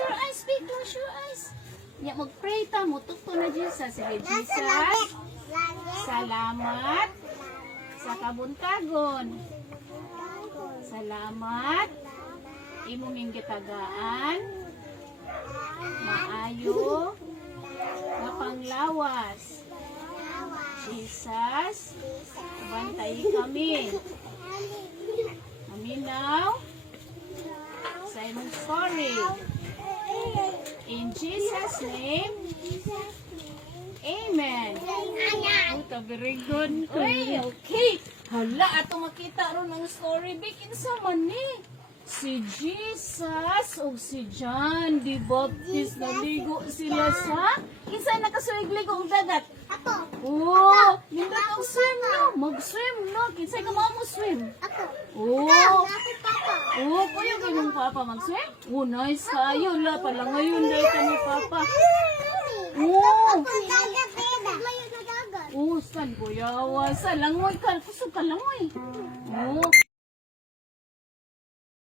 your eyes, babe. Close your eyes. Ya, mag-pray ta mo. Tukto na Jesus. Sige, Jesus. Salamat sa kabuntagon. Salamat. Imong gitagaan. Maayo. Nga panglawas. Jesus. Bantay kami. Aminaw. Sa imong sorry. In Jesus' name. Amen. Oh, very good. Uy, okay. Hala, ato makita ron ang story. Bikin sa mani. Si Jesus o si John the Baptist naligo sila sa kinsa nakasulig-ligo ang dagat. Ako. Oh, nindot ang swim no. Mag-swim no. Kinsa ka mo swim? Ako. Oh. Ako, papa. Oh, kuya ka ng papa mag-swim? Oh, nice kayo. La, pala ngayon dahil ka ni papa. Oh. Dagat, dagat. Layo na dagat. Oh, saan kuya? Sa langoy ka. Kusog ka langoy. Oh.